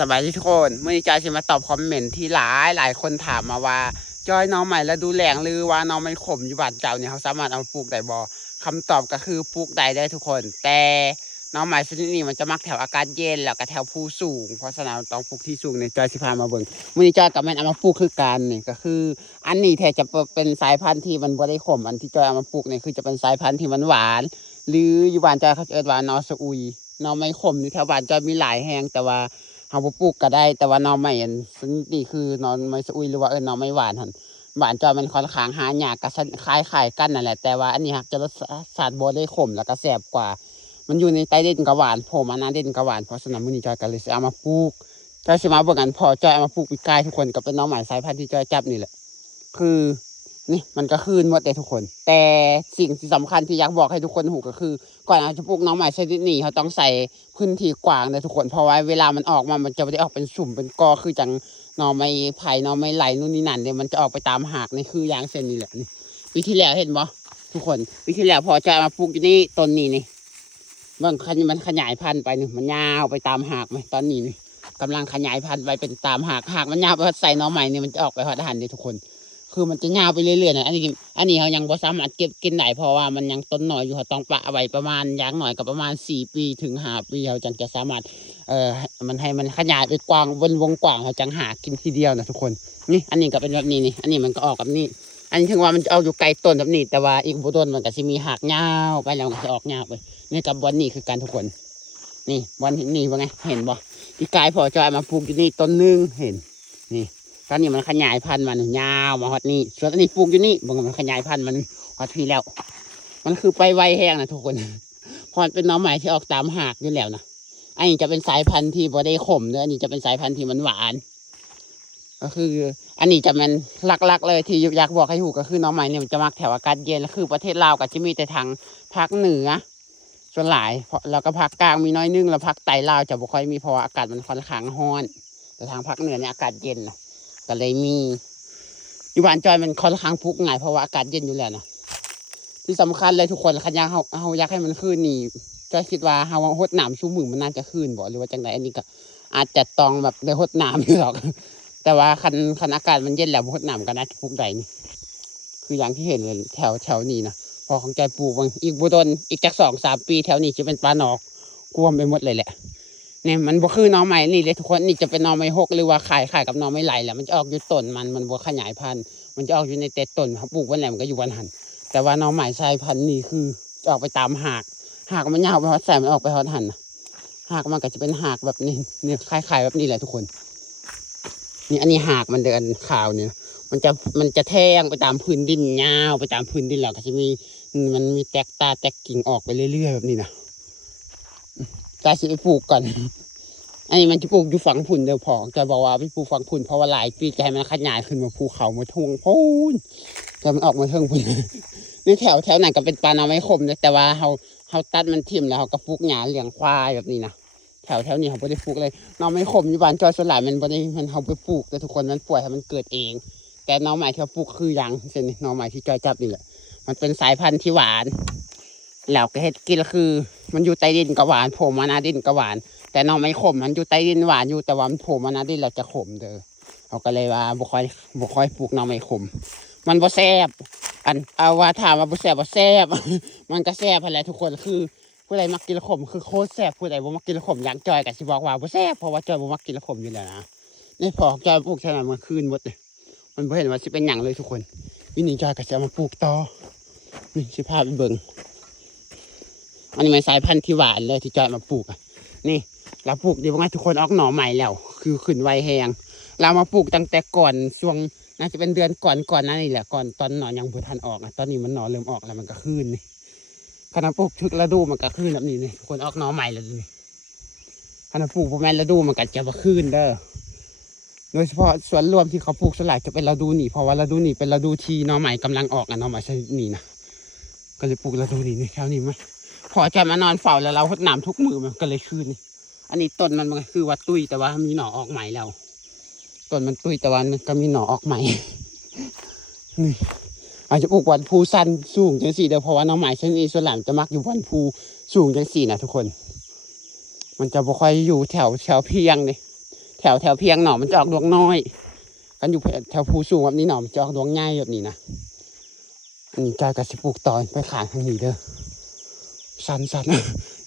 สบายดีทุกคนเมื่อนี้จอยจะมาตอบคอมเมนต์ที่หลายคนถามมาว่าจอยน้องใหม่แล้วดูแหลงหรือว่าน้องไม่ขมอยู่บ้านเจ้าเนี่ยเขาสามารถเอาปลูกได้บ่คำตอบก็คือปลูกได้ทุกคนแต่น้องใหม่ชนิดนี้มันจะมักแถวอากาศเย็นแล้วก็แถวภูสูงเพราะฉะนั้นต้องปลูกที่สูงในจอยสิพามาเบิ่งเมื่อนี้จอยกับแม่เอามาปลูกคือกันนี่ก็คืออันนี้แทจะเป็นสายพันธุ์ที่มันบ่ได้ขมอันที่จอยเอามาปลูกเนี่ยคือจะเป็นสายพันธุ์ที่มันหวานหรืออยู่บ้านจอยเขาจะเอิ้นว่านอสอุยน้องไม่ขมในแถวบ้านจอยมีหลายแห่งแต่ว่าเขาปลูกก็ได้แต่ว่าน้องไม่อันนี่คือน้องไม่สอุยหรือว่าน้องไม่หวานหันหวานจอยมันค่อนข้างหายากกับคล้ายกันนั่นแหละแต่ว่าอันนี้จะรสชาติบ่ได้ขมแล้วก็แซ่บกว่ามันอยู่ในใต้ดินกระหวานผมอันนั้นดินกระหวานเพราะฉะนั้นมื้อนี้จอยก็เลยเอามาปลูกจอยสิมาเบิ่งกันพอจอยเอามาปลูกปีกายทุกคนก็เป็นน้องใหม่สายพันธุ์ที่จอยจับนี่แหละคือนี่มันก็คืนหมดเลยทุกคนแต่สิ่งที่สำคัญที่อยากบอกให้ทุกคนหูก็คือก่อนเราจะปลูกน้องใหม่ชนิดนี้เขาต้องใส่พื้นที่กว้างเลยทุกคนเพราะว่าเวลามันออกมามันจะไม่ได้ออกเป็นสุ่มเป็นกอคือจังหน่อไม้ไผ่หน่อไม้ไหลนู่นนี่นั่นเนี่ยมันจะออกไปตามหากนี่คือยางเส้นนี่แหละนี่ปีที่แล้วเห็นบ่ทุกคนปีที่แล้วพอจะมาปลูกอยู่นี่ต้นนี้นี่บางคันมันขยายพันธุ์ไปนี่มันยาวไปตามหากไหมตอนนี้นี่กำลังขยายพันธุ์ไปเป็นตามหากมันยาวไปใส่หน่อไม้นี่มันจะออกไปหอดอาหารเลยทุกคนคือมันจะยาวไปเรื่อยๆนะอันนี้เขายังบ่สามารถเก็บกินได้เพราะว่ามันยังต้นหน่อยอยู่เขาต้องปะไว้ประมาณอย่างหน่อยกับประมาณ4 ปีถึง5 ปีเขาจึงจะสามารถมันให้มันขยายไปกว้างวงกว้างเขาจังหากินทีเดียวนะทุกคนนี่อันนี้ก็เป็นแบบนี้นี่อันนี้มันก็ออกแบบนี้อันนี้ถึงว่ามันจะเอาอยู่ไกลต้นแบบนี้แต่ว่าอีกบุต้นมันก็จะมีหักยาวไปแล้วมันจะออกยาวไปนี่กับบอนนี่คือการทุกคนนี่บอนนี่ว่าไงเห็นบ่ที่กายพอจะมาปลูกอยู่นี่ต้นนึงเห็นนี่ตอนนี้มันขยายพันธุ์มันยาวมาฮอดนี่ส่วนอันนี้ปลูกอยู่นี่มันขยายพันธุ์มันฮอดที่แล้วมันคือไปไวแห้งนะทุกคนพอเป็นน้องใหม่ที่ออกตามหากอยู่แล้วนะอันนี้จะเป็นสายพันธุ์ที่บ่ได้ขมเนอะอันนี้จะเป็นสายพันธุ์ที่มันหวานก็คืออันนี้จะมันหลักๆเลยที่อยากบอกให้หูก็คือน้องใหม่เนี่ยมันจะมักแถวอากาศเย็นแล้วคือประเทศลาวก็จะมีแต่ทางภาคเหนือส่วนหลายแล้วก็ภาคกลางมีน้อยนึงแล้วภาคใต้ลาวจะบ่ค่อยมีเพราะอากาศมันค่อนข้างร้อนแต่ทางภาคเหนือเนี่ยอากาศเย็นนะก็เลยมีอยู่บ้านจอยมันค่อนข้างพุกง่ายเพราะว่าอากาศเย็นอยู่แล้วนะที่สำคัญเลยทุกคนขันยางเขาอยากให้มันขึ้นนี่จอยคิดว่าเขาหดน้ำชุ่มมือมันน่าจะขึ้นบ่หรือว่าจังไรอันนี้ก็อาจจะต้องแบบได้หดน้ำอยู่หรอกแต่ว่าคันอากาศมันเย็นแล้วหดน้ำก็น่าจะพุกได้นี่คืออย่างที่เห็นเลยแถวนี้นะพอของใจปลูกบางอีกบุตรอีกจาก2-3 ปีแถวนี้จะเป็นปลาหนอกกวมไปหมดเลยแหละเนี่ยมันบ่คือน้องใหม่นี่เลยทุกคนนี่จะเป็นน้องไม้หกหรือว่าขายกับน้องไม้ไหลแหละมันจะออกอยู่ต้นมันบ่ขยายพันธุ์มันจะออกอยู่ในเต็ดต้นเขาปลูกวันไหนมันก็อยู่วันหันแต่ว่าน้องใหม่สายพันธุ์นี่คือจะออกไปตามหากมันยาวไปฮอดใส่มันออกไปฮอดหันหากมันก็จะเป็นหากแบบนี้เนี่ยคล้ายๆแบบนี้แหละทุกคนนี่อันนี้หากมันเดินขาวเนี่ยมันจะแทงไปตามพื้นดินยาวไปตามพื้นดินแล้วก็จะมันมีแตกตาแตกกิ่งออกไปเรื่อยๆแบบนี้นะกายสิไปปลูกก่อนอันนี้มันจะปลูกอยู่ฝั่งพุ่นเดี๋ยวพอจะบอกว่าไปปลูกฝั่งพุ่นเพราะว่าหลายปีจะให้มันขยายขึ้นมาภูเขามาทุ่งพูนจะมันออกมาเทิงพุ่นในแถวไหนก็เป็นปลาหน่อไม้ขมเลยแต่ว่าเขาตัดมันทิ่มแล้วเขาก็ปลูกหญ้าเลี้ยงควายแบบนี้นะแถวนี้เขาไม่ได้ปลูกเลยหน่อไม้ขมอยู่บ้านจอยสลายมันไม่ได้มันเขาไปปลูกแต่ทุกคนมันป่วยให้มันเกิดเองแต่หน่อไม้ที่เขาปลูกคืออย่างเช่นหน่อไม้ที่จอยจับนี่แหละมันเป็นสายพันธุ์ที่หวานแล้วก็เฮ็ดกินคือมันอยู่ใต้ดินก็หวานโผล่มาหน้าดินก็หวานแต่หน่อไม้ขมมันอยู่ใต้ดินหวานอยู่แต่ว่ามันโผล่มาหน้าดินเราจะขมเด้อเขาก็เลยว่าบ่ค่อยปลูกหน่อไม้ขมมันบ่แซ่บเอาว่าถามว่าบ่แซ่บมันก็แซ่บอะไรทุกคนคือผู้ใดมักกินขมคือโคตรแซ่บผู้ใดบ่มักกินขมอย่างจอยก็สิบอกว่าบ่แซ่บเพราะว่าจอยบ่มักกินขมอยู่แล้วนะนี่พอจอยปลูกเท่านั้นมันคืนหมดเลยมันบ่เห็นว่าสิเป็นหยังเลยทุกคนวินิจจอยก็จะมาปลูกต่อนี่สิพาไปเบิ่งอันนี้มันสายพันธุ์ที่หวานเลยที่จอยมาปลูกนี่เราปลูกดีว่าทุกคนออกหน่อใหม่แล้วคือขึ้นไวแหงเรามาปลูกตั้งแต่ก่อนช่วงน่าจะเป็นเดือนก่อนนั่นนี่แหละก่อนตอนหน่อยังบ่ทันออกตอนนี้มันหน่อเริ่มออกแล้วมันก็ขึ้นนี่ขณะปลูกถึกฤดูมันก็ขึ้นแบบนี้นี่ทุกคนออกหน่อใหม่แล้วนี่ขณะปลูกประมาณฤดูมันก็จะมาขึ้นเด้อโดยเฉพาะส่วนรวมที่เขาปลูกสลายจะเป็นฤดูนี่เพราะว่าฤดูนี่เป็นฤดูที่หน่อใหม่กำลังออกหน่อใหม่ชนิดนี้นะก็เลยปลูกฤดูนี่แถวนี้มั้ยพอจะมานอนเฝ้าแล้วเราหดน้ำทุกมือมันก็เลยขึ้นนี่อันนี้ต้นมันคือว่าตุ้ยแต่ว่ามีหน่อออกใหม่แล้วต้นมันตุ้ยแต่ว่ามันก็มีหน่อออกใหม่นี่อาจจะปลูกวันภูสั้นสูงจังสี่เดียวเพราะว่าน้องใหม่ชนิดส่วนหลังจะมักอยู่วันภูสูงจังสี่นะทุกคนมันจะบ่ค่อยอยู่แถวเพียงเลย แถวเพียงหน่อมันจะออกดวงน้อยกันอยู่แถวภูสูงแบบนี้หน่อมันจะออกดวงใหญ่แบบนี้นะนี่จอยกับสิปลูกตอนไปขายทางนี้เด้อสัน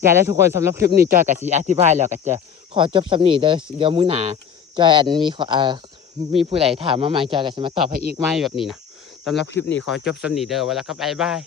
อย่าได้ทุกคนสำหรับคลิปนี้จอยกับสิอธิบายแล้วก็จะขอจบสำนีเด้อเดี๋ยวมื้อหน้าจอยอันมีผู้ใดถามมาใหม่จอยก็จะมาตอบให้อีกไหมแบบนี้นะสำหรับคลิปนี้ขอจบสำนีเด้อไว้แล้วก็บ๊ายบาย